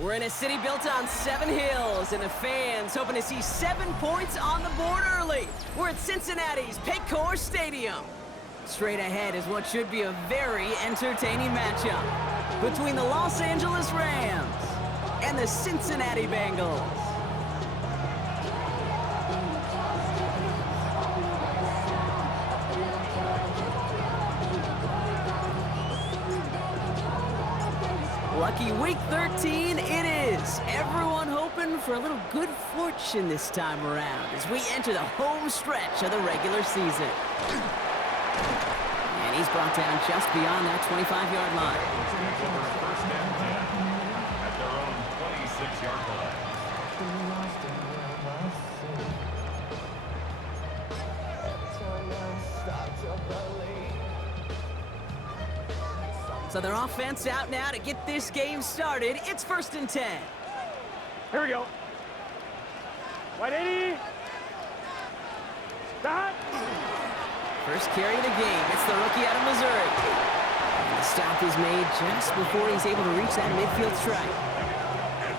We're in a city built on 7 hills, and the fans hoping to see 7 points on the board early. We're at Cincinnati's Paycor Stadium. Straight ahead is what should be a very entertaining matchup between the Los Angeles Rams and the Cincinnati Bengals. Lucky week 13 it is. Everyone hoping for a little good fortune this time around as we enter the home stretch of the regular season. And he's brought down just beyond that 25-yard line. First and 10 at their own 26-yard line. So their offense out now to get this game started. It's 1st and 10. Here we go. 180. Stop. First carry of the game. It's the rookie out of Missouri. And the stop is made just before he's able to reach that midfield strike.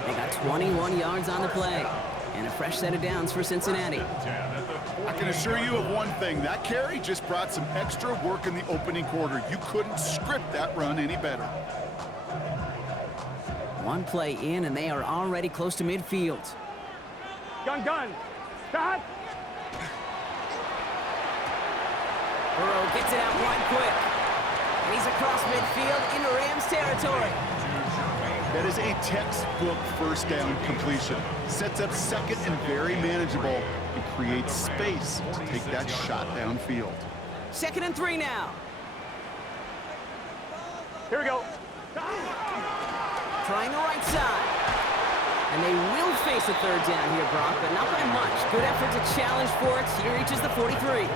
They got 21 yards on the play. And a fresh set of downs for Cincinnati. I can assure you of one thing. That carry just brought some extra work in the opening quarter. You couldn't script that run any better. One play in, and they are already close to midfield. Gun. Stop. Burrow gets it out wide quick. And he's across midfield into Rams territory. That is a textbook first down completion. Sets up second and very manageable and creates space to take that shot downfield. 2nd and 3 now. Here we go. Trying the right side. And they will face a 3rd down here, Brock, but not by much. Good effort to challenge for it. He reaches the 43.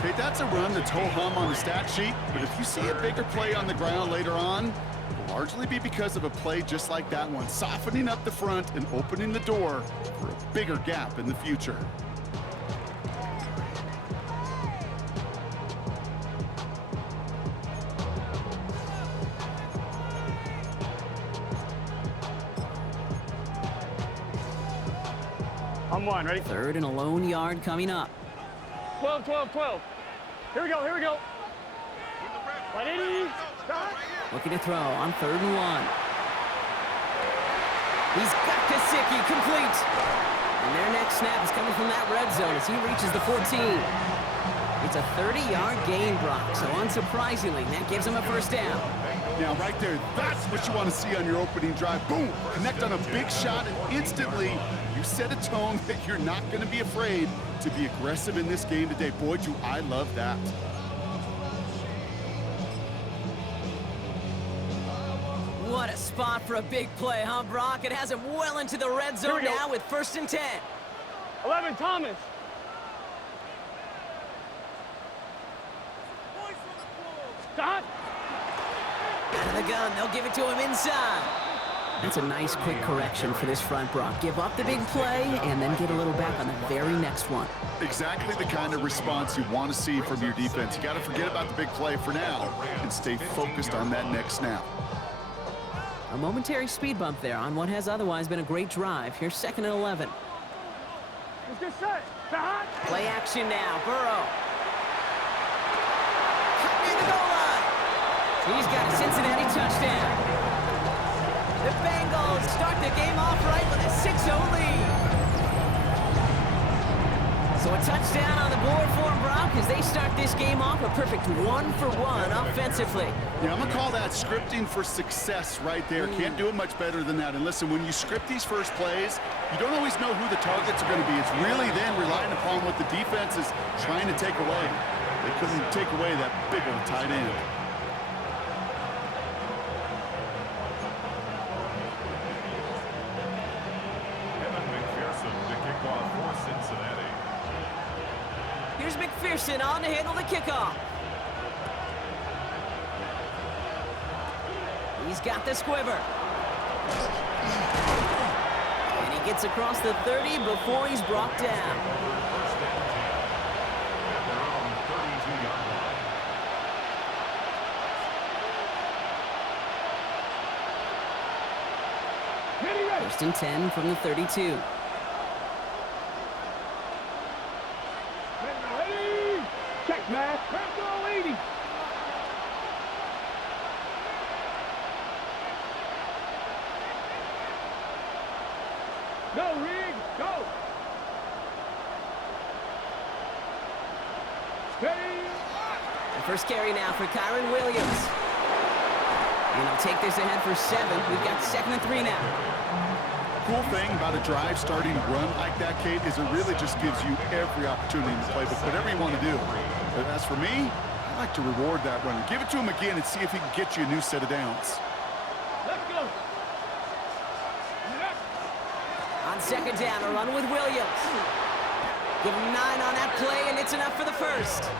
Okay, that's a run that's ho-hum on the stat sheet, but if you see a bigger play on the ground later on, it'll largely be because of a play just like that one, softening up the front and opening the door for a bigger gap in the future. I'm one. Ready? 3rd and a lone yard coming up. 12. Here we go. 180. Stop. Looking to throw on 3rd and 1. He's got Kasicki complete. And their next snap is coming from that red zone as he reaches the 14. It's a 30-yard gain, Brock, so unsurprisingly, that gives him a 1st down. Now, right there, that's what you want to see on your opening drive. Boom! Connect on a big shot, and instantly you set a tone that you're not going to be afraid to be aggressive in this game today. Boy, do I love that. What a spot for a big play, huh, Brock? It has him well into the red zone now with 1st and 10. 11, Thomas. Stop. Out of the gun, they'll give it to him inside. That's a nice quick correction for this front, Brock. Give up the big play and then get a little back on the very next one. Exactly the kind of response you want to see from your defense. You got to forget about the big play for now and stay focused on that next snap. A momentary speed bump there on what has otherwise been a great drive. Here's 2nd and 11. Let's get set. Stop. Play action now. Burrow. Cut near the goal line. He's got a Cincinnati touchdown. The Bengals start the game off right with a 6-0 lead. So a touchdown on the board for them, Brock, as they start this game off a perfect 1-for-1 offensively. Yeah, I'm going to call that scripting for success right there. Can't do it much better than that. And listen, when you script these first plays, you don't always know who the targets are going to be. It's really then relying upon what the defense is trying to take away. They couldn't take away that big old tight end. Here's McPherson on to handle the kickoff. He's got the squiver. And he gets across the 30 before he's brought down. First and 10 from the 32. Ready. Check, man. Let's go, 80. Go, Rig. Go. Steady. The first carry now for Kyron Williams. And he'll take this ahead for 7. We've got 2nd and 3 now. Cool thing about a drive starting to run like that, Kate, is it really just gives you every opportunity to play, but whatever you want to do. But as for me, I like to reward that runner. Give it to him again and see if he can get you a new set of downs. Let's go. On 2nd down, a run with Williams. Give him 9 on that play, and it's enough for the first.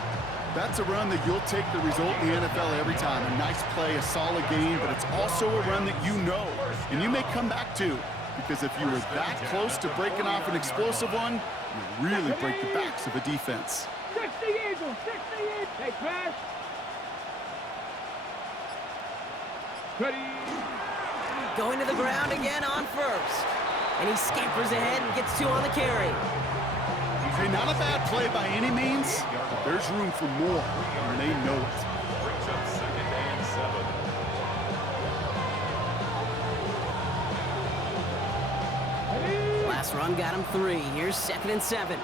That's a run that you'll take the result in the NFL every time. A nice play, a solid game, but it's also a run that you know, and you may come back to. Because if you were that close to breaking off an explosive one, you really break the backs of a defense. 60 Eagles, 60 Eagles. Hey, smash. Ready. Going to the ground again on first. And he scampers ahead and gets 2 on the carry. Hey, not a bad play by any means, but there's room for more, and they know it. Brings up 2nd and 7. Last run got him 3. Here's 2nd and 7.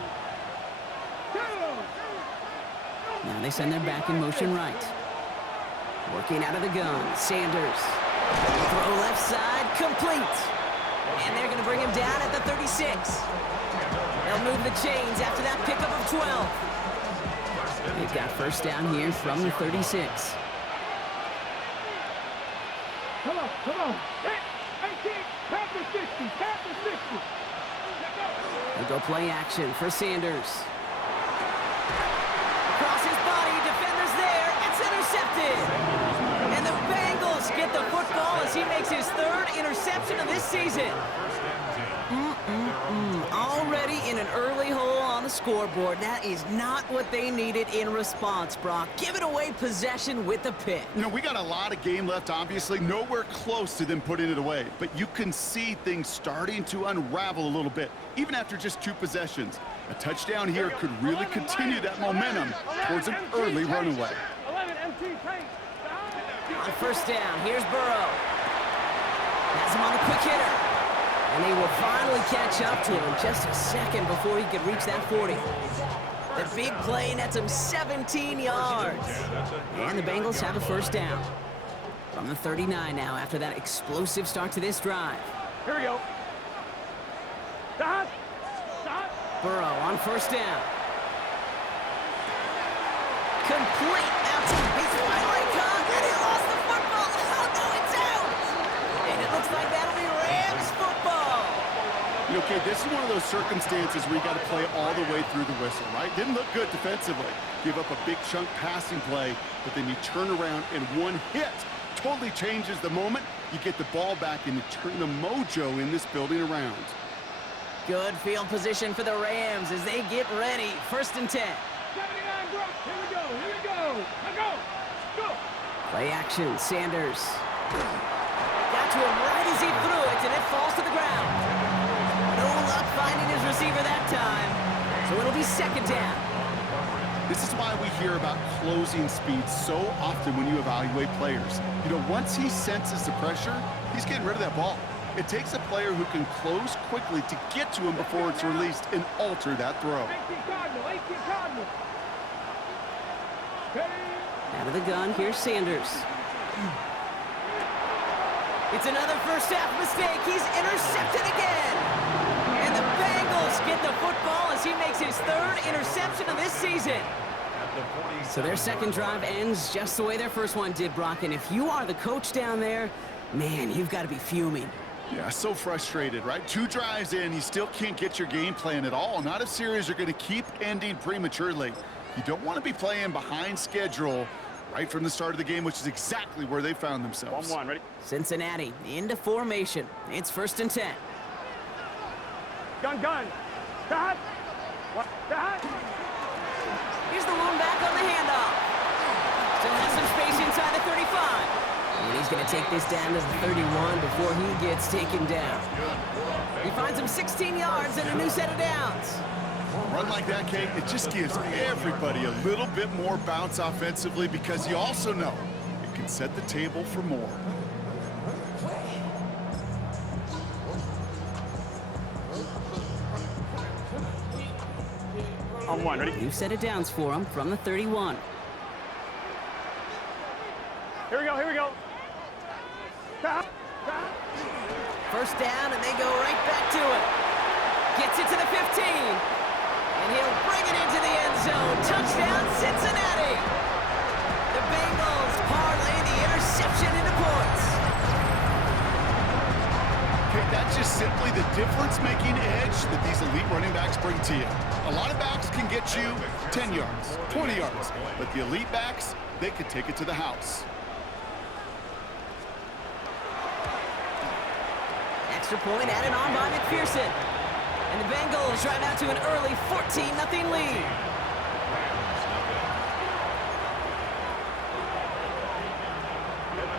Now they send their back in motion right. Working out of the gun, Sanders. Throw left side, complete. And they're going to bring him down at the 36. They'll move the chains after that pickup of 12. They've got first down here from the 36. Come on, come on. 18, tap the 60, tap the 60. They'll go play action for Sanders. Across his body, defenders there. It's intercepted. And the Bengals get the football as he makes his 3rd interception of this season. Already in an early hole on the scoreboard. That is not what they needed in response, Brock. Giving away possession with the pick. You know, we got a lot of game left, obviously. Nowhere close to them putting it away. But you can see things starting to unravel a little bit, even after just 2 possessions. A touchdown here could really continue that momentum towards an early runaway. 11 MT tank. On first down, here's Burrow. Has him on the quick hitter. And he will finally catch up to him just a second before he could reach that 40. The big play nets him 17 yards. And the Bengals have a first down. From the 39 now after that explosive start to this drive. Here we go. Stop. Stop. Burrow on first down. Complete. He's finally caught, and he lost the football. Oh, no, it's out. And it looks like that'll be Rams football. Okay, this is one of those circumstances where you got to play all the way through the whistle, right? Didn't look good defensively. Give up a big chunk passing play, but then you turn around and one hit totally changes the moment. You get the ball back and you turn the mojo in this building around. Good field position for the Rams as they get ready. First and 10. 79 Brock. Here we go. Here we go. Let's go. Go. Play action, Sanders. Got to him right as he threw it, and it falls to the ground. No luck finding his receiver that time, so it'll be 2nd down. This is why we hear about closing speed so often when you evaluate players. You know, once he senses the pressure, he's getting rid of that ball. It takes a player who can close quickly to get to him before it's released and alter that throw. 18 Cardinal. 18 Cardinal. Out of the gun, here's Sanders. It's another first half mistake. He's intercepted again. And the Bengals get the football as he makes his 3rd interception of this season. So their second drive ends just the way their first one did, Brock. And if you are the coach down there, man, you've got to be fuming. Yeah, so frustrated, right? 2 drives in, you still can't get your game plan at all. Not if series are going to keep ending prematurely. You don't want to be playing behind schedule right from the start of the game, which is exactly where they found themselves. 1-1, ready? Cincinnati into formation. It's 1st and 10. Gun, gun. Stop. Stop. Here's the lone back on the handoff. Still has some space inside the 35. And he's going to take this down to the 31 before he gets taken down. He finds him 16 yards and a new set of downs. A run like that, Kate, it just gives everybody a little bit more bounce offensively because you also know it can set the table for more. On one, ready? New set of downs for him from the 31. Here we go, here we go. First down, and they go right back to it. Gets it to the 15. And he'll bring it into the end zone. Touchdown, Cincinnati. The Bengals parlay the interception into points. Okay, that's just simply the difference-making edge that these elite running backs bring to you. A lot of backs can get you 10 yards, 20 yards, but the elite backs, they could take it to the house. Extra point added on by McPherson. And the Bengals drive out to an early 14-0 lead.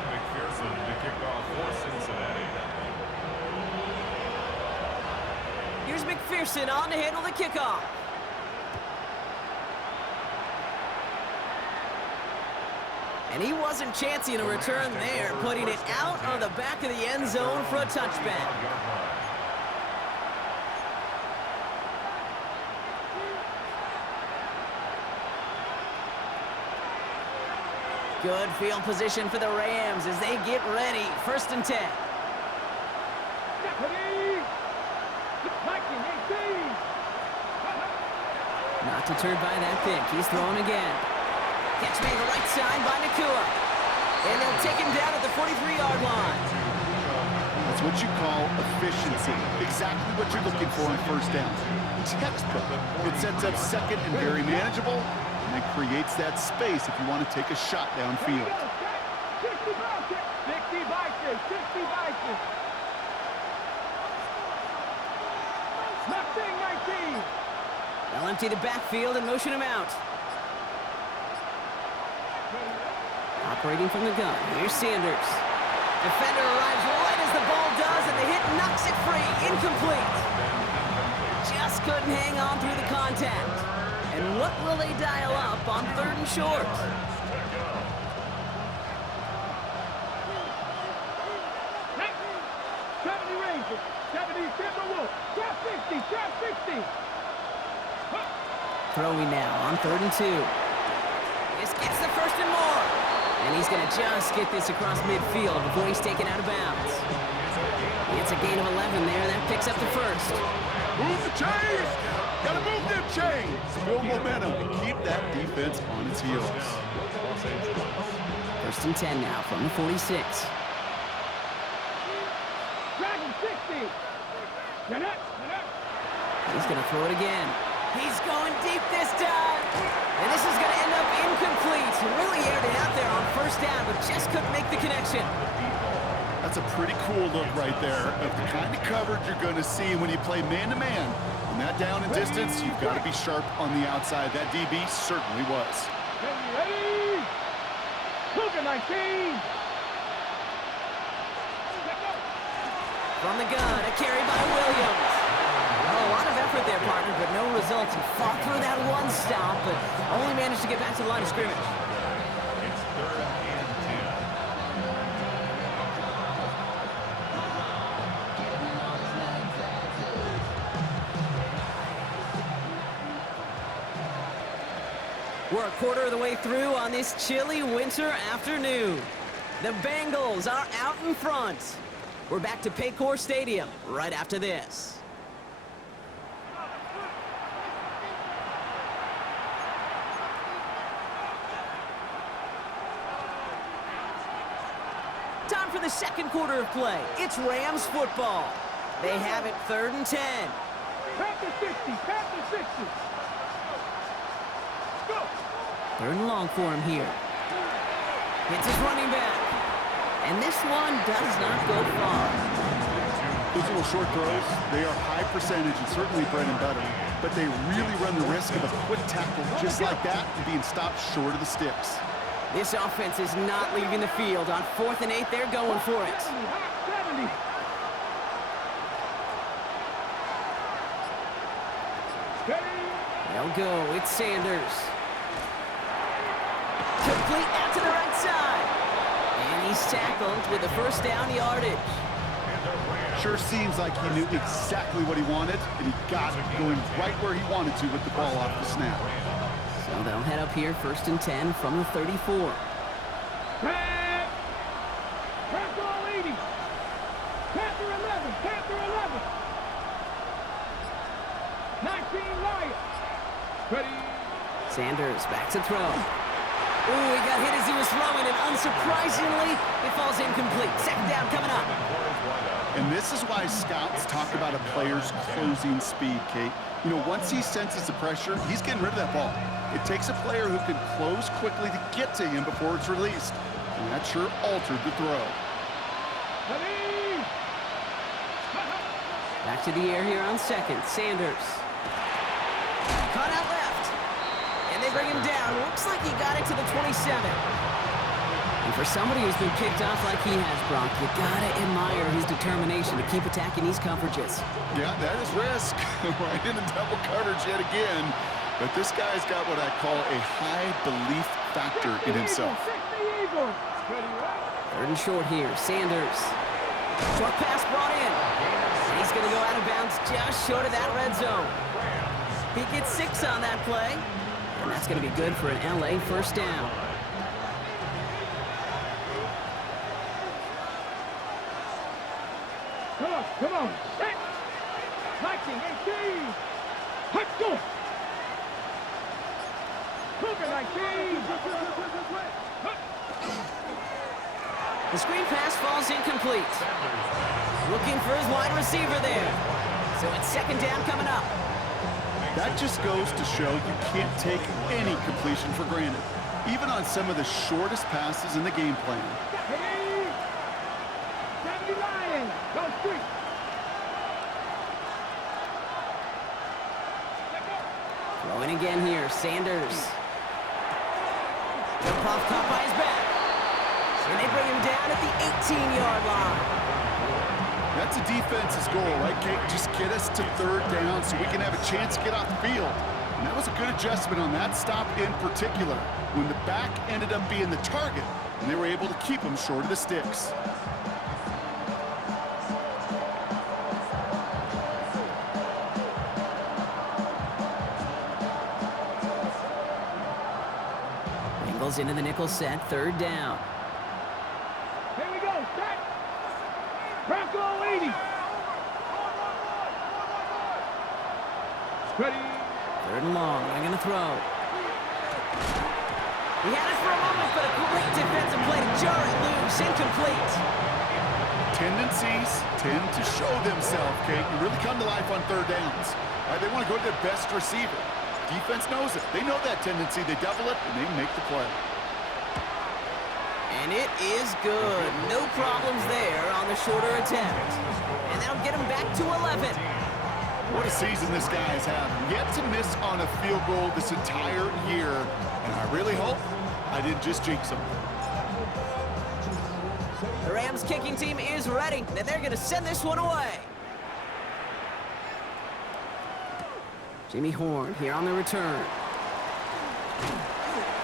McPherson to kick off for Cincinnati. Here's McPherson on to handle the kickoff. And he wasn't chancing a return there, putting it out of the back of the end zone for a touchback. Good field position for the Rams as they get ready. 1st and 10. Not deterred by that pick. He's throwing again. Catch made right side by Nakua. And they'll take him down at the 43-yard line. That's what you call efficiency. Exactly what you're looking for on 1st down. Textbook. It sets up 2nd and very manageable, and it creates that space if you want to take a shot downfield. 60 Vikings, 60 Vikings. Nothing 19. They'll empty the backfield and motion him out. Operating from the gun, here's Sanders. Defender arrives right as the ball does, and the hit knocks it free. Incomplete. Just couldn't hang on through the contact. And what will they dial up on 3rd and short? Rangers, 70 Timberwolves, trap 60, trap 60. Throwing now on 3rd and 2. This gets the 1st and more. And he's going to just get this across midfield before he's taken out of bounds. It's a gain of 11 there. That picks up the 1st. Move the chains! Gotta move them chains! Build momentum and keep that defense on its heels. 1st and 10 now from the 46. Dragon 60. He's going to throw it again. He's going deep this time. And this is going to end up incomplete. Really aired it out there on 1st down, but just couldn't make the connection. That's a pretty cool look right there of the kind of coverage you're going to see when you play man-to-man. When that down and distance, you've got to be sharp on the outside. That DB certainly was. Ready? Cougar 19. From the gun, a carry by Williams. Oh, a lot of effort there, partner, but no results. He fought through that one stop, but only managed to get back to the line of scrimmage. It's 3rd and 10. We're a quarter of the way through on this chilly winter afternoon. The Bengals are out in front. We're back to Paycor Stadium right after this. Time for the 2nd quarter of play. It's Rams football. They have it 3rd and 10. Panther 60, Panther 60. Go. 3rd and long for him here. Hits his running back. And this one does not go far. Those little short throws, they are high percentage and certainly bread and butter, but they really run the risk of a quick tackle just like that and being stopped short of the sticks. This offense is not leaving the field. On 4th and 8, they're going for it. 70. They'll go. It's Sanders. Complete out to the right side. And he's tackled with a first down yardage. Sure seems like he knew exactly what he wanted, and he got it going right where he wanted to with the ball off the snap. So they'll head up here 1st and 10 from the 34. Press all 80. Panther 11. Panther 11. 19 Lions. Ready. Sanders back to throw. Ooh, he got hit as he was throwing, and unsurprisingly, it falls incomplete. 2nd down coming up. And this is why scouts talk about a player's closing speed, Kate. You know, once he senses the pressure, he's getting rid of that ball. It takes a player who can close quickly to get to him before it's released. And that sure altered the throw. Back to the air here on 2nd. Sanders. Caught out left. And they bring him down. Looks like he got it to the 27. And for somebody who's been kicked off like he has, Brock, you gotta admire his determination to keep attacking these coverages. Yeah, that is risk. Right into double coverage yet again. But this guy's got what I call a high belief factor in himself. 3rd and short here. Sanders. Short pass brought in. And he's going to go out of bounds just short of that red zone. He gets 6 on that play. And that's going to be good for an LA first down. Come on. Set. 19, 18. Let's go. Cougar 19. The screen pass falls incomplete. Looking for his wide receiver there. So it's 2nd down coming up. That just goes to show you can't take any completion for granted, even on some of the shortest passes in the game plan. 70 Lions. Go street. Throwing again here. Sanders. The puff caught by his back. And they bring him down at the 18-yard line. That's a defense's goal, right, Kate? Just get us to 3rd down so we can have a chance to get off the field. And that was a good adjustment on that stop in particular, when the back ended up being the target, and they were able to keep him short of the sticks. Bengals into the nickel set, 3rd down. Here we go. Set. Bronco 80. Ready. 3rd and long. They're going to throw. He had it for a moment, but a great defensive play to jar it loose. Incomplete. Tendencies tend to show themselves, Kate. You really come to life on 3rd downs. Right, they want to go to their best receiver. Defense knows it. They know that tendency. They double it, and they make the play. And it is good. No problems there on the shorter attempt. And that'll get him back to 11. What a season this guy has had. Yet to miss on a field goal this entire year. And I really hope I didn't just jinx him. The Rams kicking team is ready, and they're going to send this one away. Jimmy Horn here on the return.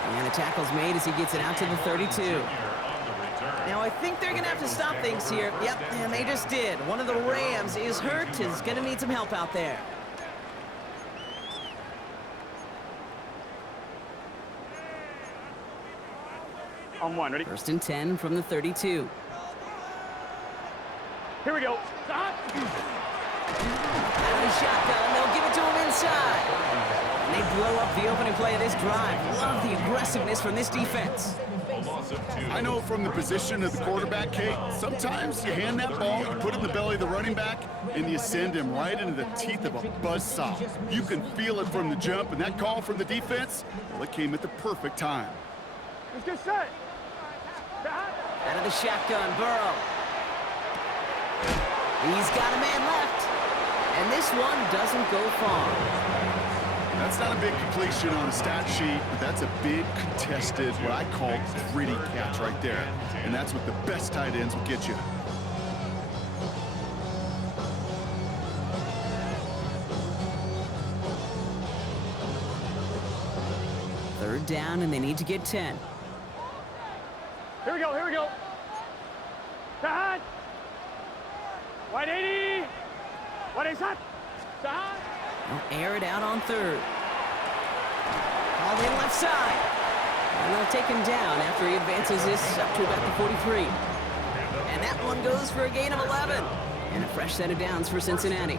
And the tackle's made as he gets it out to the 32. Now, I think they're going to have to stop things here. Yep, and they just did. One of the Rams is hurt, is going to need some help out there. On 1, ready? 1st and 10 from the 32. Here we go. Out of the shotgun, they'll give it to him inside. And they blow up the opening play of this drive. Love the aggressiveness from this defense. I know from the position of the quarterback, Kate, sometimes you hand that ball, you put it in the belly of the running back, and you send him right into the teeth of a buzzsaw. You can feel it from the jump, and that call from the defense, well, it came at the perfect time. Let's get set. Out of the shotgun, Burrow. He's got a man left. And this one doesn't go far. That's not a big completion on a stat sheet, but that's a big contested, what I call gritty catch right there. And that's what the best tight ends will get you. Third down, and they need to get 10. Here we go, here we go. Side. Wide 80. Wide 80, side. Side. They'll air it out on third. All in left side. And they'll take him down after he advances this up to about the 43. And that one goes for a gain of 11. And a fresh set of downs for Cincinnati.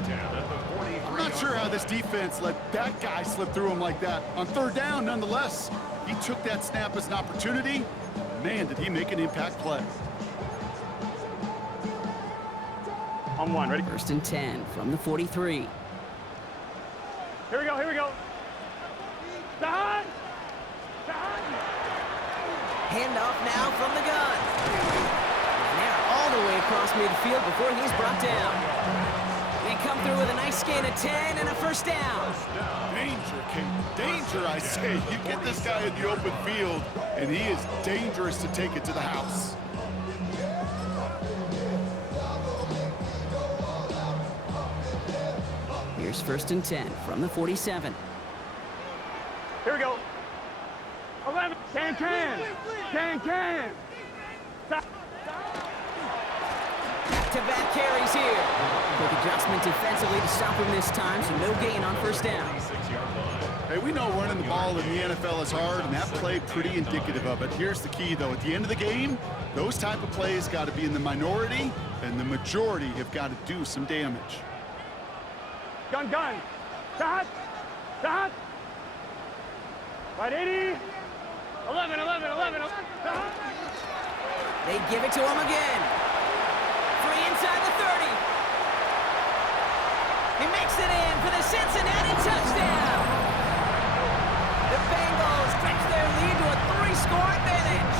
I'm not sure how this defense let that guy slip through him like that. On third down, nonetheless, he took that snap as an opportunity. Man, did he make an impact play. On one, ready? First and 10 from the 43. Here we go, here we go. Side. Side. Handoff now from the gun. And they're all the way across midfield before he's brought down. They come through with a nice gain of 10 and a first down. Danger, King. Danger, I say. You get this guy in the open field, and he is dangerous to take it to the house. Here's first and 10 from the 47. Here we go. 11. Can. Side. Back-to-back carries here. Quick adjustment defensively to stop him this time, so no gain on first down. Hey, we know running the ball in the NFL is hard, and that play pretty indicative of it. Here's the key, though. At the end of the game, those type of plays got to be in the minority, and the majority have got to do some damage. Gun. Side. Wide 80. 11. Side. They give it to him again. Free inside the 30. He makes it in for the Cincinnati touchdown. The Bengals stretch their lead to a 3-score advantage.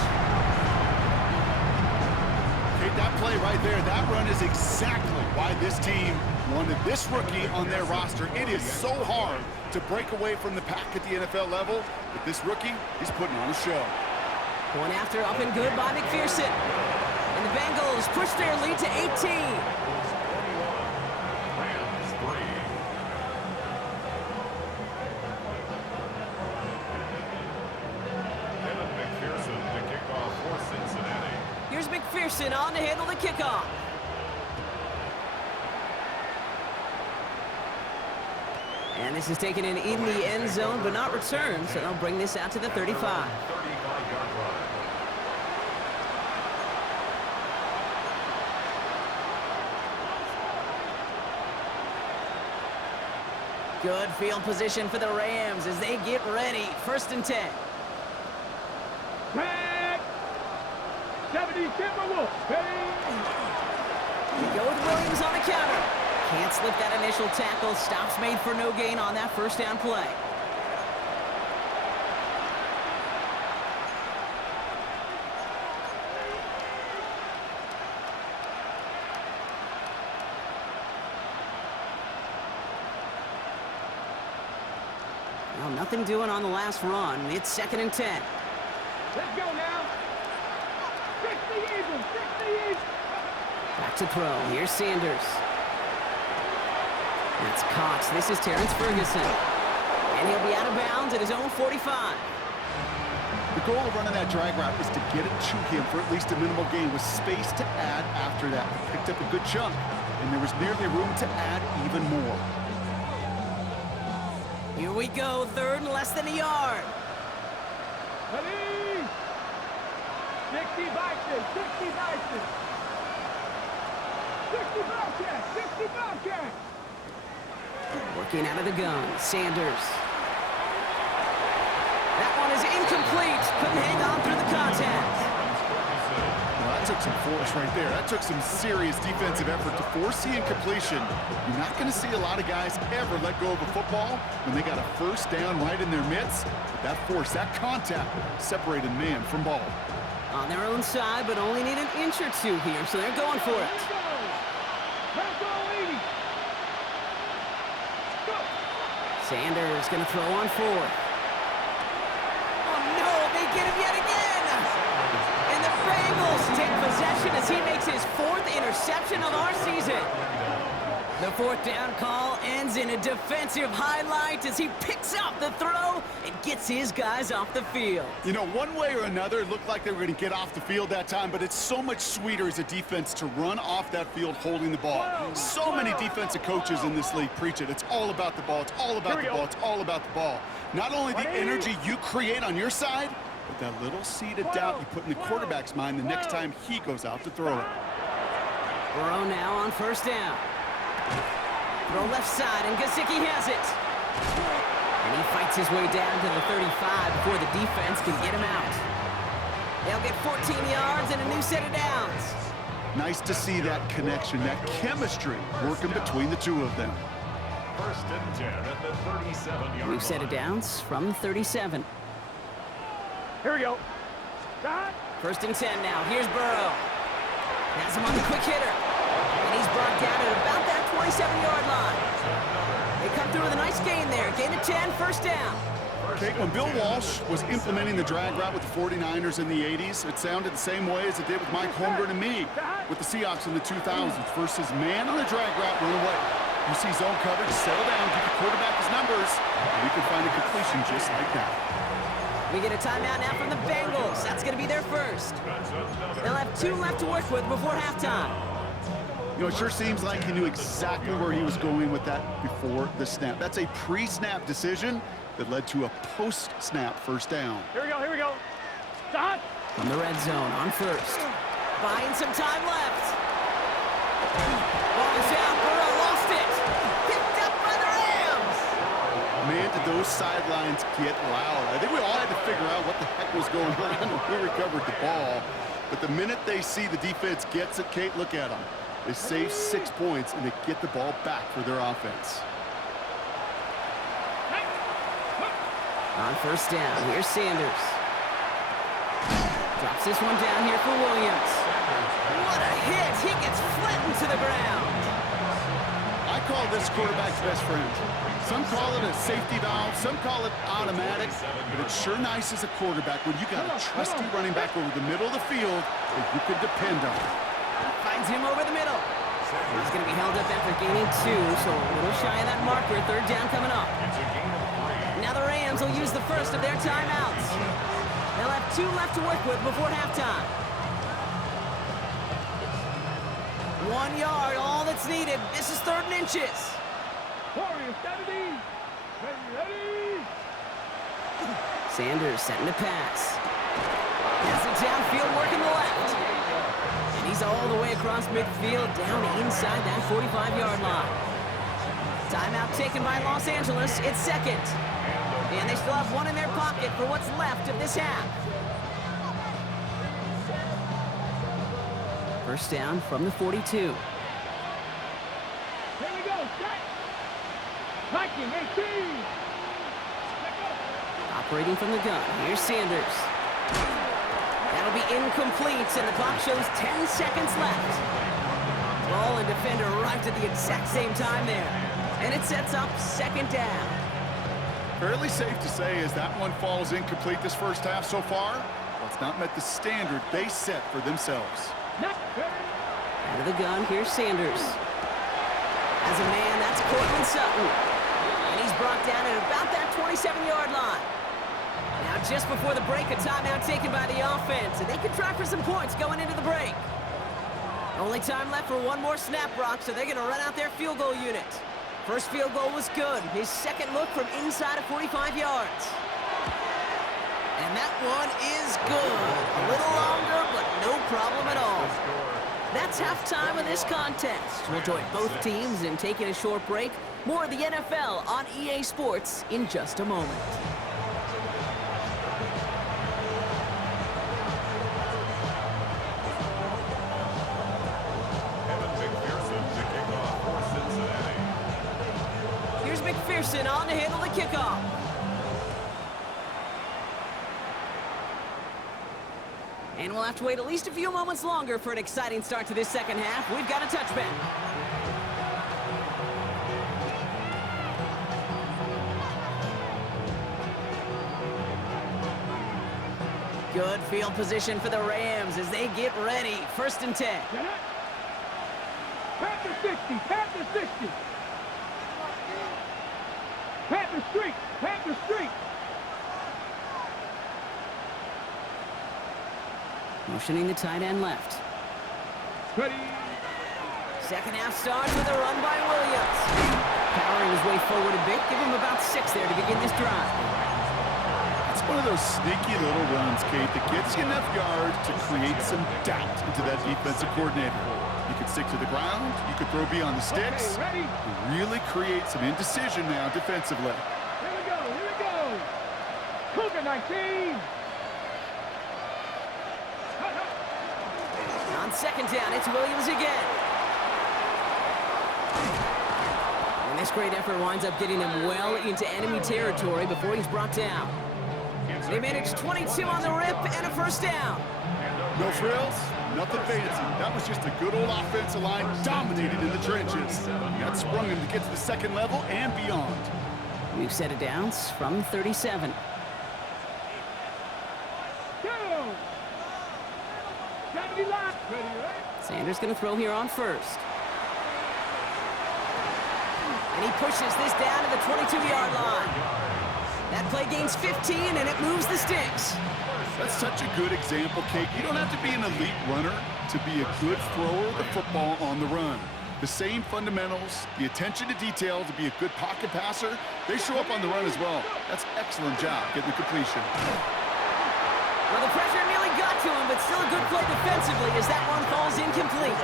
Okay, that play right there, that run is exactly why this team wanted this rookie on their roster. It is so hard to break away from the pack at the NFL level, but this rookie, he's putting on a show. Going after up and good by McPherson. And the Bengals push their lead to 18. Here's McPherson on to handle the kickoff. And this is taken in the end zone, but not returned, so they'll bring this out to the 35. Good field position for the Rams as they get ready. First and 10. Tag. 70 Timberwolves. We go with Williams on a counter. Can't slip that initial tackle. Stops made for no gain on that first down play. Well, nothing doing on the last run. It's second and 10. Let's go now. 60 Eagles. Back to throw. Here's Sanders. That's Cox. This is Terrence Ferguson. And he'll be out of bounds at his own 45. The goal of running that drag route is to get it to him for at least a minimal gain with space to add after that. He picked up a good chunk, and there was nearly room to add even more. Here we go. Third and less than a yard. Ready. 60 Bison. 60 Bison. 60 Bobcats. 60 Bobcats. Working out of the gun. Sanders. That one is incomplete. Couldn't hang on through the contact. Well, that took some force right there. That took some serious defensive effort to force the incompletion. You're not going to see a lot of guys ever let go of a football when they got a first down right in their midst. But that force, that contact, separated man from ball. On their own side, but only need an inch or two here, so they're going for it. Sanders going to throw on fourth. Oh, no, they get him yet again. And the Bengals take possession as he makes his fourth interception of our season. The fourth down call ends in a defensive highlight as he picks up the throw and gets his guys off the field. You know, one way or another, it looked like they were going to get off the field that time, but it's so much sweeter as a defense to run off that field holding the ball. So many defensive coaches in this league preach it. It's all about the ball. It's all about the ball. It's all about the ball. Not only the energy you create on your side, but that little seed of doubt you put in the quarterback's mind the next time he goes out to throw it. Burrow now on first down. Throw left side, and Gesicki has it. And he fights his way down to the 35 before the defense can get him out. They'll get 14 yards and a new set of downs. Nice to see that connection, that chemistry working between the two of them. First and 10 at the 37-yard line. New set of downs from 37. Here we go. Stop. First and 10 now. Here's Burrow. Has him on the quick hitter. And he's brought down at about that 27-yard line. They come through with a nice gain there. Gain of 10, first down. Okay, when Bill Walsh was implementing the drag route with the 49ers in the 80s, it sounded the same way as it did with Mike Holmgren and me with the Seahawks in the 2000s. Versus man on the drag route, run away. You see zone coverage, settle down, give the quarterback his numbers, and we can find a completion just like that. We get a timeout now from the Bengals. That's going to be their first. They'll have 2 left to work with before halftime. You know, it sure seems like he knew exactly where he was going with that before the snap. That's a pre-snap decision that led to a post-snap first down. Here we go. Here we go. Stop. From the red zone on first. Buying some time left. Ball is out. Burrow lost it. Picked up by the Rams. Man, did those sidelines get loud. I think we all had to figure out what the heck was going on when we recovered the ball. But the minute they see the defense gets it, Kate, look at them. They save 6 points, and they get the ball back for their offense. On first down, here's Sanders. Drops this one down here for Williams. What a hit! He gets flattened to the ground. I call this quarterback's best friend. Some call it a safety valve, some call it automatic, but it's sure nice as a quarterback when you got a trusty running back over the middle of the field that you could depend on. Finds him over the middle. He's going to be held up after gaining 2, so a little shy of that marker. Third down coming up. Now the Rams will use the first of their timeouts. They'll have 2 left to work with before halftime. 1 yard, all that's needed. This is 3rd and inches. Warriors, steady. Ready. Sanders setting to pass. Has it downfield, working the left. And he's all the way across midfield, down inside that 45-yard line. Timeout taken by Los Angeles. It's 2nd. And they still have 1 in their pocket for what's left of this half. First down from the 42. Here we go. Set. Hiking, 18. Operating from the gun. Here's Sanders. That'll be incomplete, and the clock shows 10 seconds left. Ball and defender arrived at the exact same time there. And it sets up 2nd down. Fairly safe to say as that one falls incomplete this first half so far, well, it's not met the standard they set for themselves. Out of the gun, here's Sanders. As a man, that's Cortland Sutton. And he's brought down at about that 27-yard line. Now, just before the break, a timeout taken by the offense, and they can try for some points going into the break. Only time left for 1 more snap, Brock, so they're going to run out their field goal unit. First field goal was good. His second look from inside of 45 yards. And that one is good. A little longer, but no problem at all. That's halftime of this contest. We'll join both teams in taking a short break. More of the NFL on EA Sports in just a moment. Here's McPherson on to handle the kickoff. And we'll have to wait at least a few moments longer for an exciting start to this second half. We've got a touchback. Good field position for the Rams as they get ready. 1st and 10. Panther 60, Panther 60. Panther streak, Panther streak. Motioning the tight end left. Ready. Second half starts with a run by Williams. Powering his way forward a bit. Give him about 6 there to begin this drive. It's one of those sneaky little runs, Kate, that gets you enough yards to create some doubt into that defensive coordinator. You could stick to the ground. You could throw beyond the sticks. Okay, ready. Really create some indecision now defensively. Here we go, here we go. Cougar 19. On 2nd down, it's Williams again. And this great effort winds up getting him well into enemy territory before he's brought down. They managed 22 on the rip and a 1st down. No frills, nothing fancy. That was just a good old offensive line dominated in the trenches. That sprung him to get to the 2nd level and beyond. New set of downs from 37. Go. 70 line. Ready, right? Sanders going to throw here on 1st. And he pushes this down to the 22-yard line. That play gains 15, and it moves the sticks. That's such a good example, Kate. You don't have to be an elite runner to be a good thrower of the football on the run. The same fundamentals, the attention to detail to be a good pocket passer, they show up on the run as well. That's an excellent job getting the completion. Well, the pressure nearly got to him, but still a good play defensively as that one falls incomplete.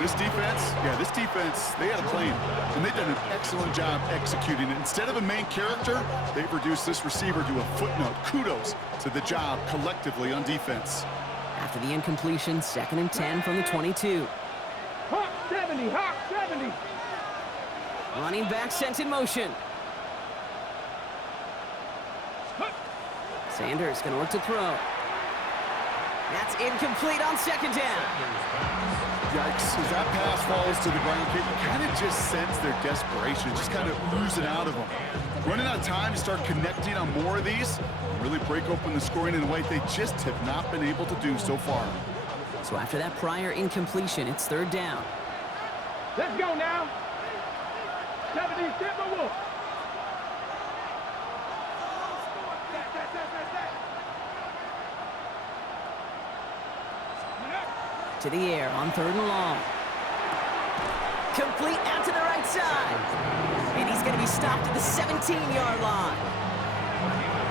This defense, they had a plan, and they've done an excellent job executing it. Instead of a main character, they've reduced this receiver to a footnote. Kudos to the job collectively on defense. After the incompletion, 2nd and 10 from the 22. Hawk 70, Hawk 70. Running back sent in motion. Sanders going to look to throw. That's incomplete on 2nd down. Yikes, as that pass falls to the ground, Kate, you kind of just sense their desperation, just kind of oozing out of them. Running out of time to start connecting on more of these, really break open the scoring in a way they just have not been able to do so far. So after that prior incompletion, it's 3rd down. Let's go now. 70, Timberwolf. To the air on 3rd and long. Complete out to the right side. And he's going to be stopped at the 17-yard line.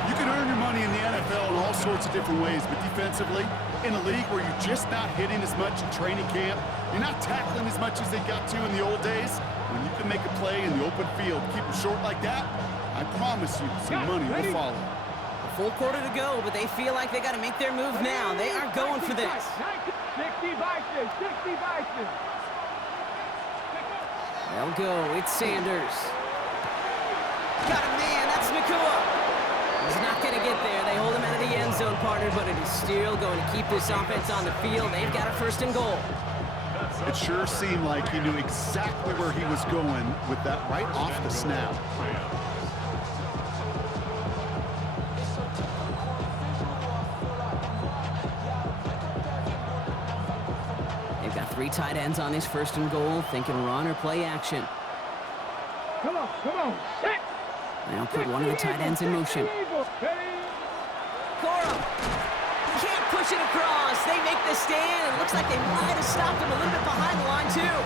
You can earn your money in the NFL in all sorts of different ways, but defensively, in a league where you're just not hitting as much in training camp, you're not tackling as much as they got to in the old days, when you can make a play in the open field, keep it short like that, I promise you some money will follow. A full quarter to go, but they feel like they got to make their move now. They are going for this. 60 Bison, 60 Bison. They'll go. It's Sanders. Got a man. That's Nakua. He's not going to get there. They hold him out of the end zone, partner, but it is still going to keep this offense on the field. They've got a 1st and goal. It sure seemed like he knew exactly where he was going with that right off the snap. They've got 3 tight ends on this 1st and goal, thinking run or play action. Come on, come on. Set. Now put one of the tight ends in motion. Corum can't push it across. They make the stand. It looks like they might have stopped him a little bit behind the line, too.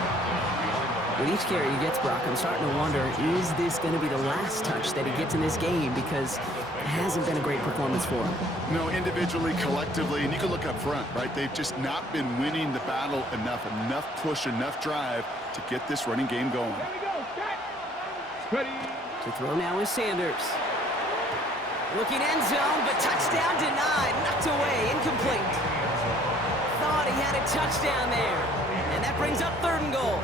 With each carry he gets, Brock, I'm starting to wonder, is this going to be the last touch that he gets in this game? Because it hasn't been a great performance for him. No, individually, collectively, and you can look up front, right? They've just not been winning the battle enough push, enough drive to get this running game going. Here we go. Set. Ready. To throw now is Sanders. Looking end zone, but touchdown denied. Knocked away, incomplete. Thought he had a touchdown there. And that brings up 3rd and goal.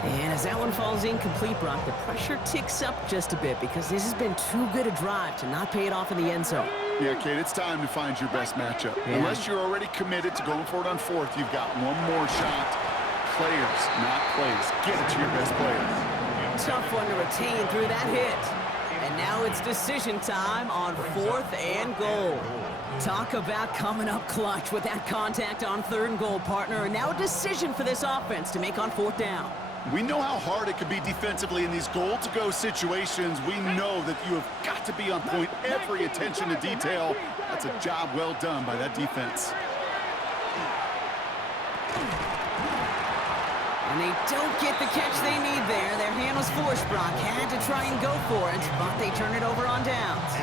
And as that one falls incomplete, Brock, the pressure ticks up just a bit because this has been too good a drive to not pay it off in the end zone. Yeah, Kate, it's time to find your best matchup. Yeah. Unless you're already committed to going for it on 4th, you've got one more shot. Players, not plays. Get it to your best player. Tough one to retain through that hit. And now now it's decision time on 4th and goal. Talk about coming up clutch with that contact on 3rd and goal, partner. And now a decision for this offense to make on 4th down. We know how hard it can be defensively in these goal-to-go situations. We know that you have got to be on point, every attention to detail. That's a job well done by that defense. And they don't get the catch they need there. Their hand was forced. Brock had to try and go for it, but they turn it over on downs.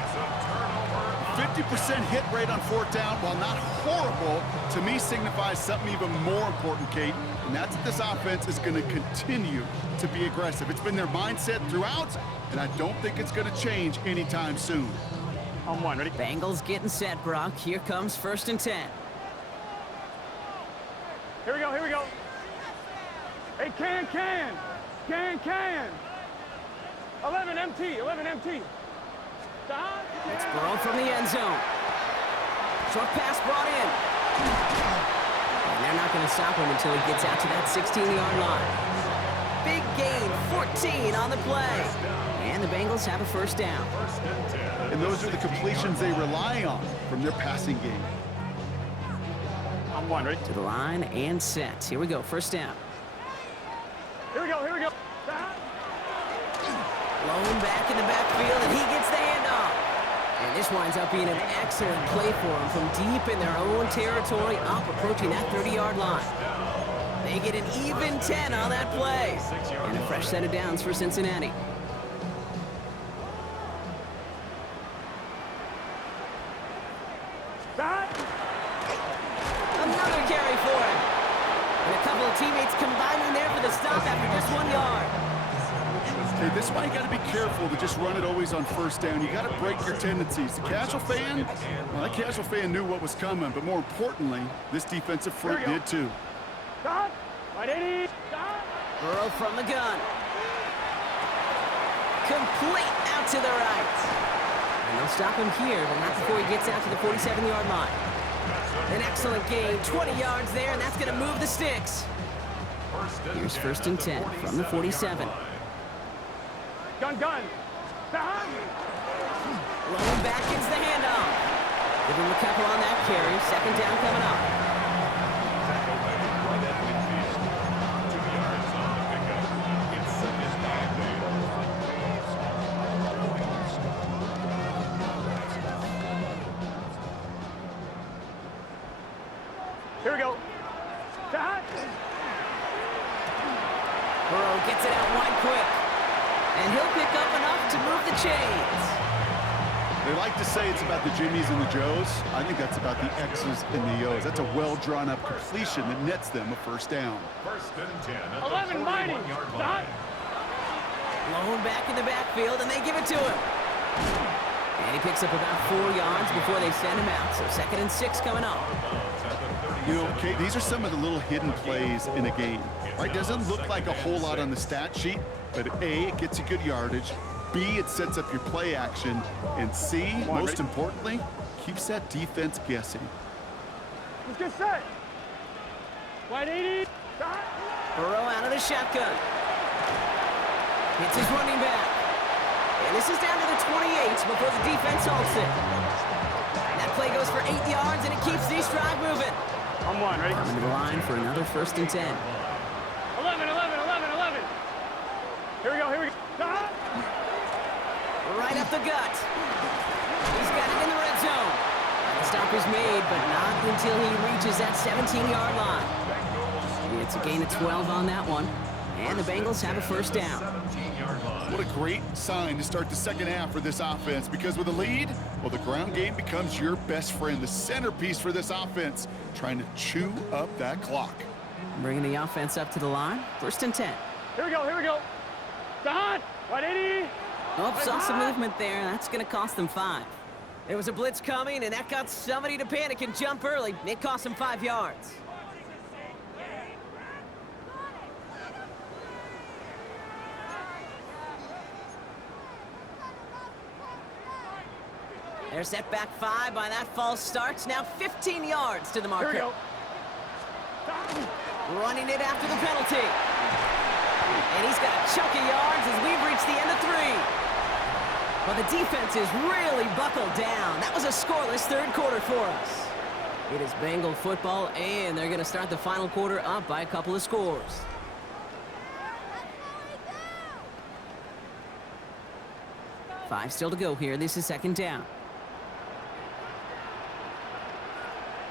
50% hit rate on 4th down, while not horrible, to me signifies something even more important, Kate, and that's that this offense is going to continue to be aggressive. It's been their mindset throughout, and I don't think it's going to change anytime soon. On 1, ready? Bengals getting set, Brock. Here comes 1st and 10. Here we go, here we go. Hey, can. 11 MT. It's Burrow from the end zone. Short pass brought in. And they're not going to stop him until he gets out to that 16-yard line. Big gain, 14 on the play. And the Bengals have a 1st down. And those are the completions they rely on from their passing game. On 1, ready? To the line and set. Here we go, 1st down. Here we go. Blown back in the backfield, and he gets the handoff. And this winds up being an excellent play for him from deep in their own territory, up approaching that 30-yard line. They get an even 10 on that play. And a fresh set of downs for Cincinnati. Another carry for him. And a couple of teammates combining there for the stop after just 1 yard. Okay, this is why you got to be careful to just run it always on 1st down. You got to break your tendencies. The casual fan, well, that casual fan knew what was coming, but more importantly, this defensive front did too. Stop. 180. Burrow from the gun. Complete out to the right. And they'll stop him here, but not before he gets out to the 47-yard line. An excellent gain, 20 yards there, and that's going to move the sticks. Here's 1st and 10 from the 47. Gun. Rolling back, gets the handoff. Give him a couple on that carry. 2nd down coming up. Here we go. Burrow gets it out wide quick. And he'll pick up enough to move the chains. They like to say it's about the Jimmies and the Joes. I think that's about the X's and the O's. That's a well-drawn-up completion that nets them a 1st down. 1st and 10 at 11 the 41-yard line. Blown back in the backfield, and they give it to him. And he picks up about 4 yards before they send him out. So 2nd and 6 coming up. You know, Kate, these are some of the little hidden plays in a game. Right? Doesn't look like a whole lot on the stat sheet, but A, it gets you good yardage. B, it sets up your play action. And C, most importantly, keeps that defense guessing. Let's get set. 180. Burrow out of the shotgun. Hits his running back. And this is down to the 28 before the defense halts it. That play goes for 8 yards, and it keeps this drive moving. On 1, ready? Coming to the line for another 1st and 10. 11. Here we go. Right up the gut. He's got it in the red zone. The stop is made, but not until he reaches that 17-yard line. It's a gain of 12 on that one. And the Bengals have a 1st down. What a great sign to start the 2nd half for this offense, because with a lead, well, the ground game becomes your best friend, the centerpiece for this offense, trying to chew up that clock. Bringing the offense up to the line. 1st and 10. Here we go. Don, 180. Oh, saw some movement there. That's going to cost them 5. There was a blitz coming, and that got somebody to panic and jump early. It cost them 5 yards. They're set back 5 by that false start. Now 15 yards to the marker. Here we go. Running it after the penalty. And he's got a chunk of yards as we've reached the end of 3. Well, the defense is really buckled down. That was a scoreless third quarter for us. It is Bengal football, and they're going to start the final quarter up by a couple of scores. Five still to go here. This is second down.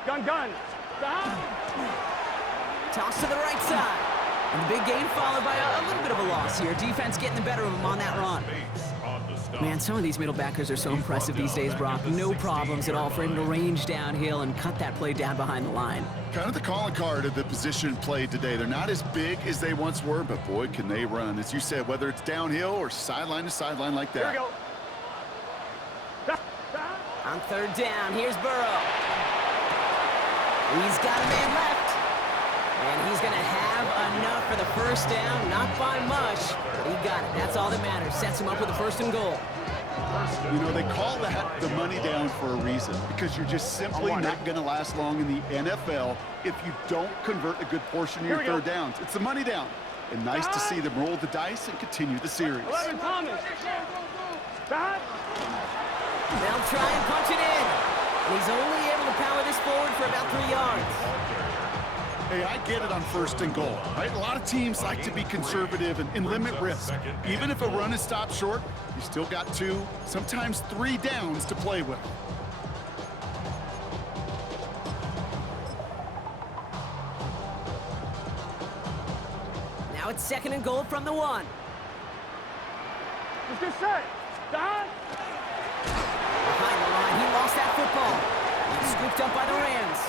Gun. Toss to the right side. And the big gain followed by a little bit of a loss here. Defense getting the better of them on that run. Man, some of these middle backers are so impressive these days, Brock. No problems at all for him to range downhill and cut that play down behind the line. Kind of the calling card of the position played today. They're not as big as they once were, but boy, can they run. As you said, whether it's downhill or sideline to sideline like that. Here we go. On third down, here's Burrow. He's got a man left. And he's going to have enough for the first down. Not by much, but he got it. That's all that matters. Sets him up with a first and goal. You know, they call that the money down for a reason, because you're just simply not going to last long in the NFL if you don't convert a good portion of your third downs. It's the money down. And nice to see them roll the dice and continue the series. 11 Thomas. Stop. They'll try and punch it in. And he's only able to power this forward for about 3 yards. Hey, I get it on first and goal, right? A lot of teams like to be conservative and limit risk. Even if a run is stopped short, you still got 2, sometimes 3 downs to play with. Now it's second and goal from the 1. It's just set. Stop. Behind the line, he lost that football. It's scooped up by the Rams.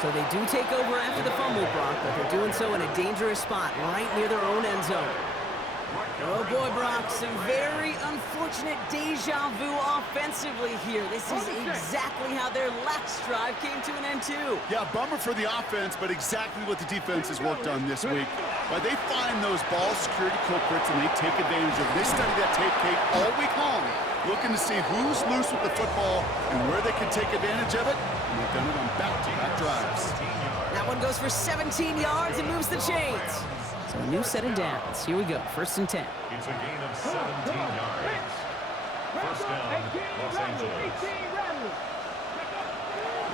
So they do take over after the fumble, Brock, but they're doing so in a dangerous spot right near their own end zone. Oh boy, Brock, some very unfortunate deja vu offensively here. This is exactly how their last drive came to an end too. Yeah, bummer for the offense, but exactly what the defense has worked on this week. But they find those ball security culprits and they take advantage of it. They study that tape, Kate, all week long, looking to see who's loose with the football and where they can take advantage of it. And they've done it on back-to-back drives. That one goes for 17 yards and moves the chains. So a new set of downs. Here we go, first and 10. It's a gain of 17 yards. First down, Los Angeles.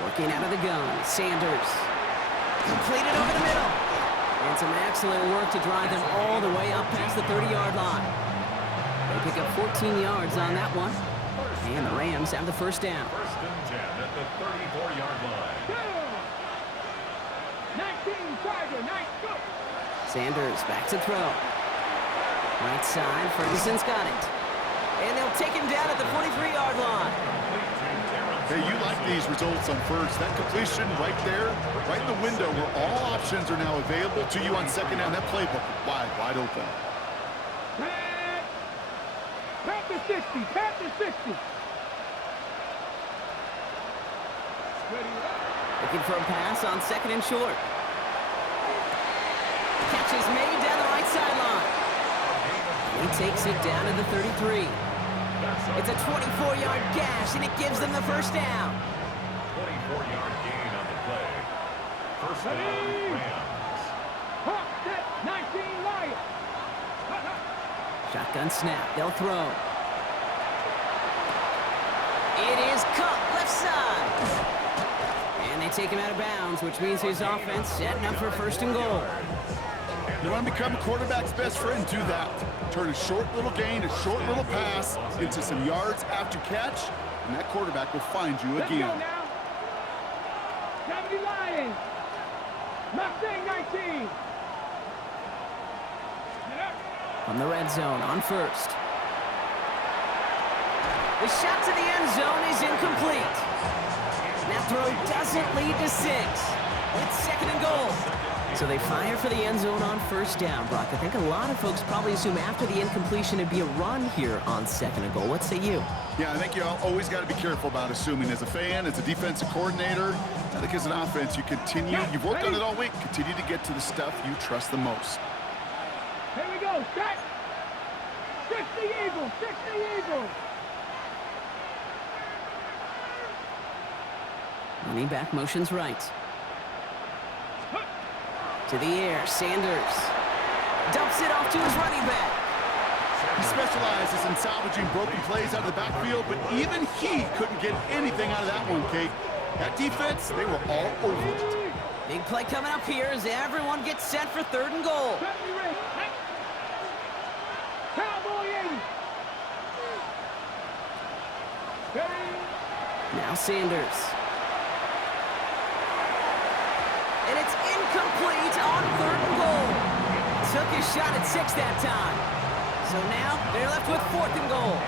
Working out of the gun, Sanders. Completed over the middle. And some excellent work to drive them all the way up past the 30-yard line. They pick up 14 yards on that one. And the Rams have the first down. First and 10 at the 34-yard line. 19 Tiger, nice go. Sanders back to throw. Right side, Ferguson's got it. And they'll take him down at the 43-yard line. Hey, you like these results on first. That completion right there, right in the window where all options are now available to you on second down. That playbook wide open. Pat the 60, pat the 60. Looking for a pass on second and short. Catch is made down the right sideline. He takes it down to the 33. It's a 24-yard gash, and it gives them the first down. 24-yard gain on the play. First down, Rams. Hawk set, 19 Lions. Shotgun snap. They'll throw. It is cut left side. And they take him out of bounds, which means his offense setting up for first and goal. You want to become a quarterback's best friend? Do that. Turn a short little gain, a short little pass into some yards after catch, and that quarterback will find you Let's go again. now. 70 Lions. Mustang 19. From the red zone on first. The shot to the end zone is incomplete. That throw doesn't lead to 6. It's second and goal. So they fire for the end zone on first down, Brock. I think a lot of folks probably assume after the incompletion it'd be a run here on second and goal. What say you? Yeah, I think you always got to be careful about assuming. As a fan, as a defensive coordinator, I think as an offense, you've worked on it all week, continue to get to the stuff you trust the most. Here we go, set. 60 Eagles, 60 Eagles. Running back motions right. To the air, Sanders dumps it off to his running back. He specializes in salvaging broken plays out of the backfield, but even he couldn't get anything out of that one, Kate. That defense, they were all over it. Big play coming up here as everyone gets set for 3rd and goal. Cowboy 80. Now Sanders. And it's incomplete on 3rd and goal. Took his shot at 6 that time. So now they're left with 4th and goal.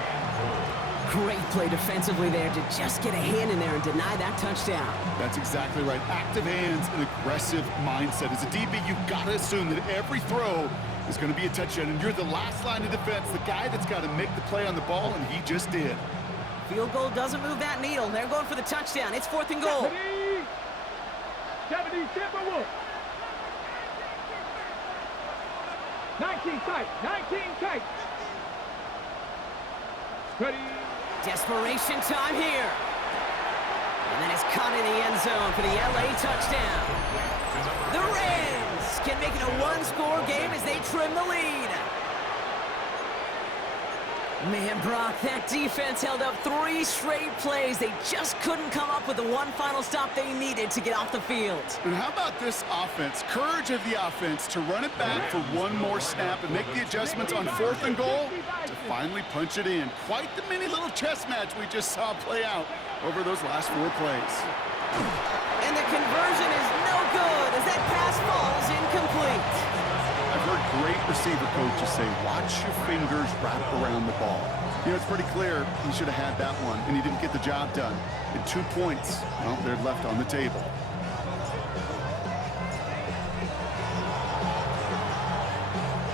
Great play defensively there to just get a hand in there and deny that touchdown. That's exactly right. Active hands and aggressive mindset. As a DB, you've got to assume that every throw is going to be a touchdown, and you're the last line of defense, the guy that's got to make the play on the ball, and he just did. Field goal doesn't move that needle. They're going for the touchdown. It's 4th and goal. 70 Timberwolves. 19 tight. 19 tight. Ready. Desperation time here. And then it's caught in the end zone for the LA touchdown. The Rams can make it a 1-score game as they trim the lead. Man, Brock, that defense held up 3 straight plays. They just couldn't come up with the one final stop they needed to get off the field. And how about this offense? Courage of the offense to run it back for one more snap and make the adjustments on 4th and goal to finally punch it in. Quite the mini little chess match we just saw play out over those last 4 plays. And the conversion is no good as that pass falls incomplete. I've heard great receiver coaches say, watch your fingers wrap around the ball. You know, it's pretty clear he should have had that one, and he didn't get the job done. And 2 points, well, they're left on the table.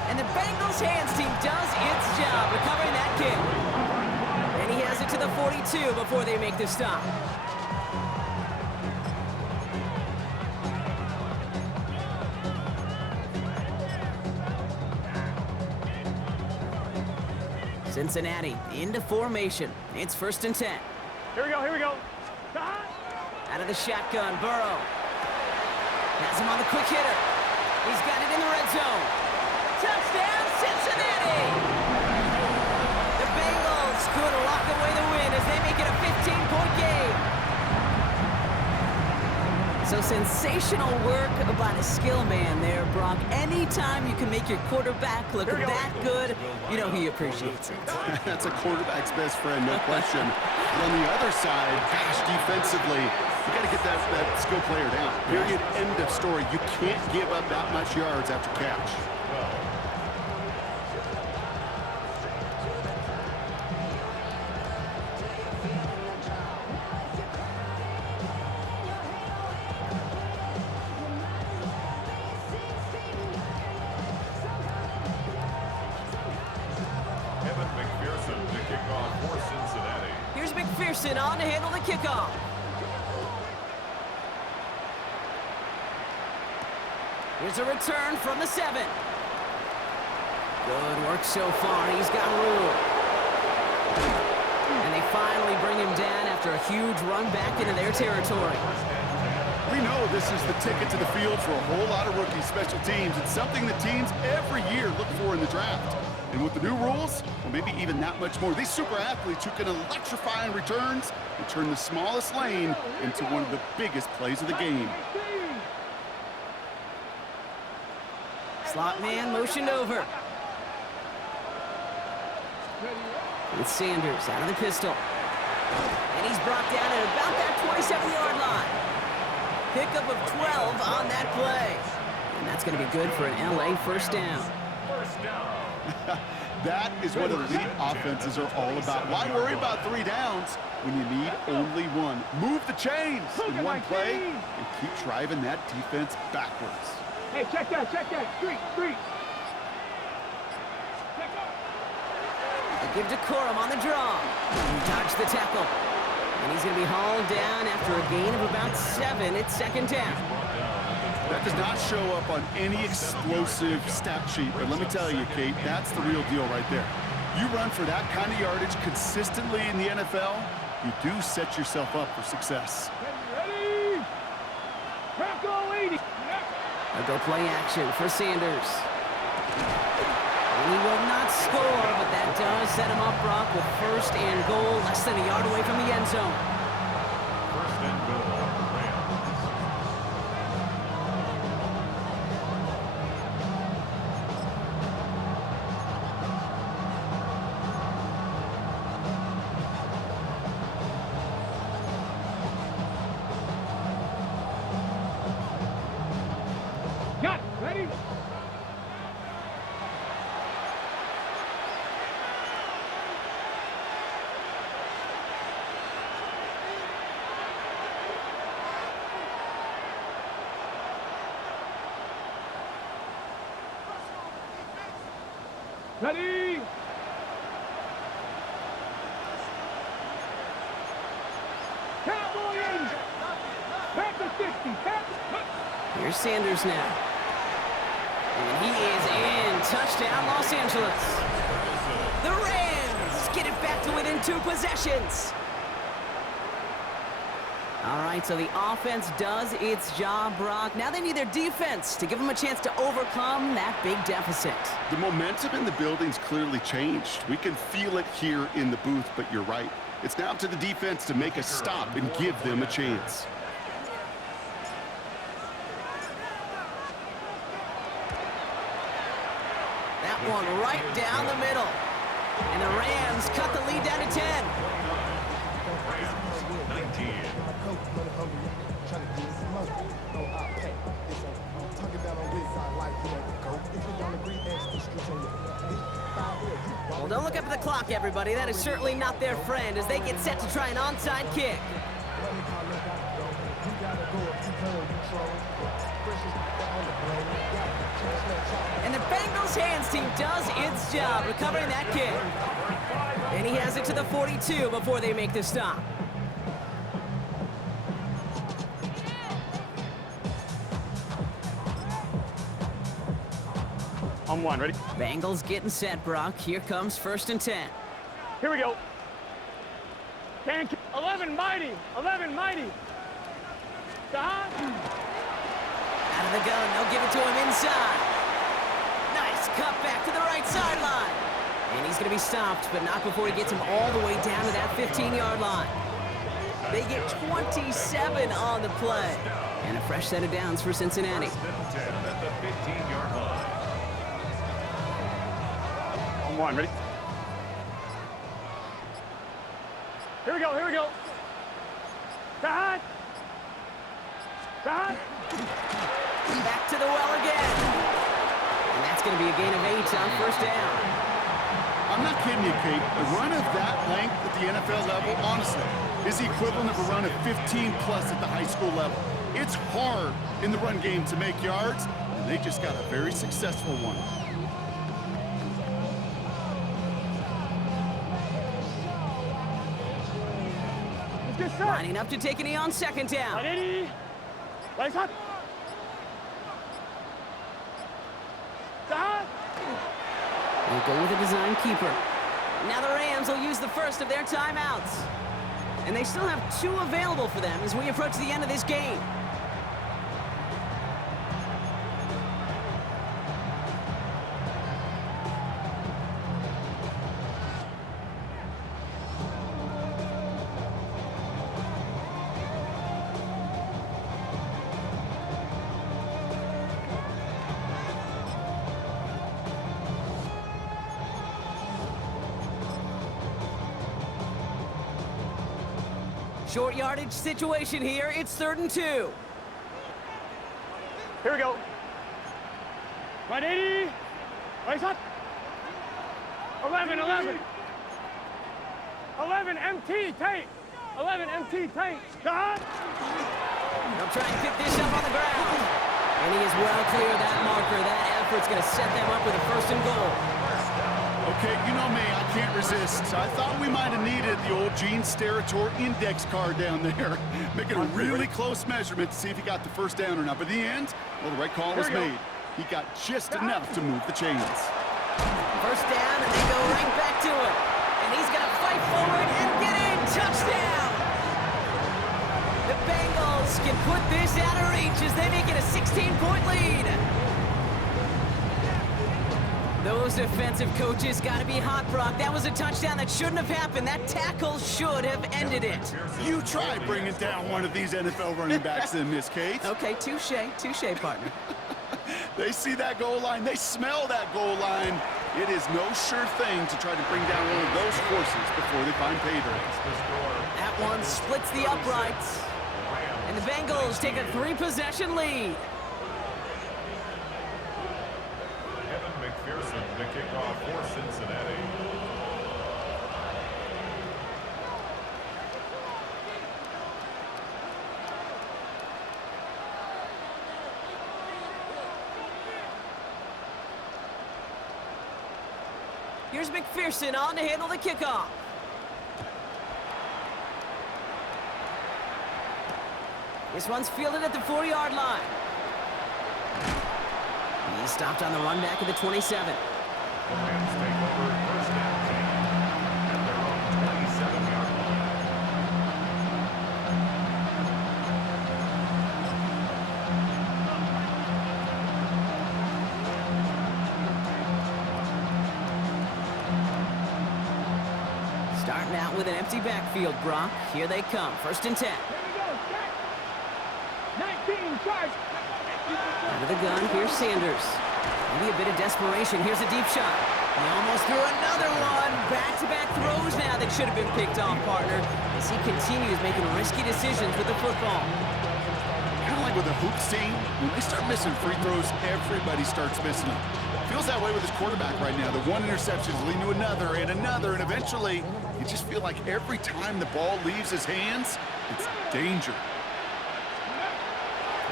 And the Bengals hands team does its job recovering that kick. And he has it to the 42 before they make the stop. Cincinnati into formation. It's 1st and 10. Here we go, here we go. Out of the shotgun, Burrow. Has him on the quick hitter. He's got it in the red zone. Touchdown, Cincinnati! The Bengals could lock away the win as they make it a 15-point game. So sensational work by the skill man there, Brock. Anytime you can make your quarterback look that good, you know he appreciates it. That's a quarterback's best friend, no question. But on the other side, gosh, defensively, you got to get that skill player down. Period, end of story. You can't give up that much yards after catch. McPherson on to handle the kickoff. Here's a return from the 7. Good work so far. He's got rule. And they finally bring him down after a huge run back into their territory. We know this is the ticket to the field for a whole lot of rookie special teams. It's something that teams every year look for in the draft. And with the new rules, well, maybe even that much more. These super athletes who can electrify in returns and turn the smallest lane into one of the biggest plays of the game. Slot man motioned over. It's Sanders out of the pistol. And he's brought down at about that 27-yard line. Pickup of 12 on that play. And that's going to be good for an LA first down. That is what elite offenses are all about. Why worry about 3 downs when you need only 1? Move the chains in one play and keep driving that defense backwards. Hey, check that. Street. They give decorum on the draw. He dodged the tackle. And he's going to be hauled down after a gain of about 7. It's 2nd down. That does not show up on any explosive stat sheet, but let me tell you, Kate, that's the real deal right there. You run for that kind of yardage consistently in the NFL, you do set yourself up for success. Ready? Bronco 80. A go play action for Sanders. And he will not score, but that does set him up, Brock, with first and goal, less than a yard away from the end zone. First and goal, Rams. Cut. Ready? Ready? Cowboys! Back to 60. Here's Sanders now. And he is in. Touchdown, Los Angeles. The Rams get it back to within 2 possessions. All right, so the offense does its job, Brock. Now they need their defense to give them a chance to overcome that big deficit. The momentum in the building's clearly changed. We can feel it here in the booth, but you're right. It's now up to the defense to make a stop and give them a chance. That one right down the middle. And the Rams cut the lead down to 10. Rams, 19. Well, don't look up at the clock, everybody. That is certainly not their friend as they get set to try an onside kick. And the Bengals hands team does its job recovering that kick. And he has it to the 42 before they make the stop. On one, ready? Bengals getting set, Brock. Here comes first and 10. Here we go. 11 mighty. 11 mighty. Stop. Out of the gun, they'll give it to him inside. Nice cut back to the right sideline. And he's going to be stopped, but not before he gets him all the way down to that 15-yard line. They get 27 on the play. And a fresh set of downs for Cincinnati. First and 10 at the 15-yard line. On one, ready? Here we go, here we go. Back. Back. Back to the well again. And that's going to be a gain of 8 on first down. I'm not kidding you, Kate. A run of that length at the NFL level, honestly, is the equivalent of a run of 15-plus at the high school level. It's hard in the run game to make yards, and they just got a very successful one. Lining up to take a knee on second down. Ready? Lights up. Stop. We'll go with a design keeper. Now the Rams will use the first of their timeouts. And they still have 2 available for them as we approach the end of this game. Short yardage situation here. It's 3rd and 2. Here we go. 180. Lights up. 11, 11. 11 MT tank. 11 MT tank. Stop. They'll try and pick this up on the ground. And he is well clear of that marker. That effort's going to set them up with a 1st and goal. Okay, you know me, I can't resist. I thought we might have needed the old Gene Steratore index card down there. Making a really close measurement to see if he got the first down or not. But in the end, well, the right call was made. He got just enough to move the chains. First down, and they go right back to it. And he's going to fight forward and get in. Touchdown! The Bengals can put this out of reach as they make it a 16-point lead. Those defensive coaches got to be hot, Brock. That was a touchdown that shouldn't have happened. That tackle should have ended it. You try bringing down one of these NFL running backs in this case. Okay, touche, partner. They see that goal line. They smell that goal line. It is no sure thing to try to bring down one of those horses before they find pay dirt. That one splits the uprights. And the Bengals take a 3-possession lead. McPherson to kick off for Cincinnati. Here's McPherson on to handle the kickoff. This one's fielded at the 40-yard line. He's stopped on the run back at the 27. The Rams take over first and 10 at their own 27-yard line. Starting out with an empty backfield, Brock. Here they come. First and 10. Here we go, set. 19, charge. Out of the gun, here's Sanders. Maybe a bit of desperation. Here's a deep shot. He almost threw another one. Back-to-back throws now that should have been picked off, partner, as he continues making risky decisions with the football. Kind of like with the hoops team, when they start missing free throws, everybody starts missing them. Feels that way with his quarterback right now. The one interception lead to another, and eventually you just feel like every time the ball leaves his hands, it's danger.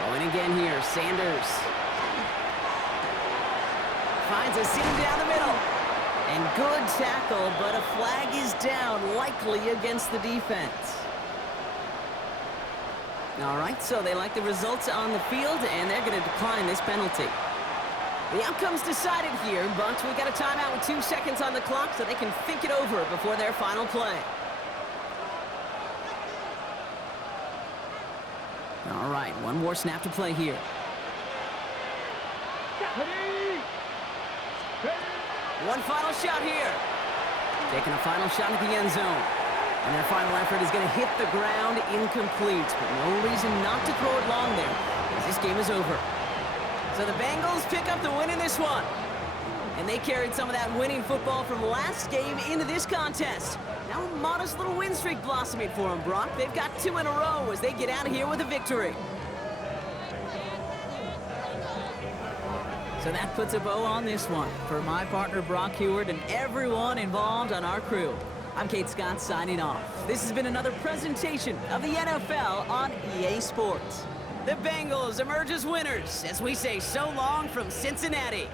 Throwing again here, Sanders. Finds a seam down the middle. And good tackle, but a flag is down, likely against the defense. All right, so they like the results on the field, and they're going to decline this penalty. The outcome's decided here, but we've got a timeout with 2 seconds on the clock so they can think it over before their final play. All right, one more snap to play here. One final shot here. Taking a final shot at the end zone. And their final effort is going to hit the ground incomplete. But no reason not to throw it long there, as this game is over. So the Bengals pick up the win in this one. And they carried some of that winning football from last game into this contest. Now a modest little win streak blossoming for them, Brock. They've got 2 in a row as they get out of here with a victory. So that puts a bow on this one. For my partner, Brock Heward, and everyone involved on our crew, I'm Kate Scott signing off. This has been another presentation of the NFL on EA Sports. The Bengals emerge as winners as we say so long from Cincinnati.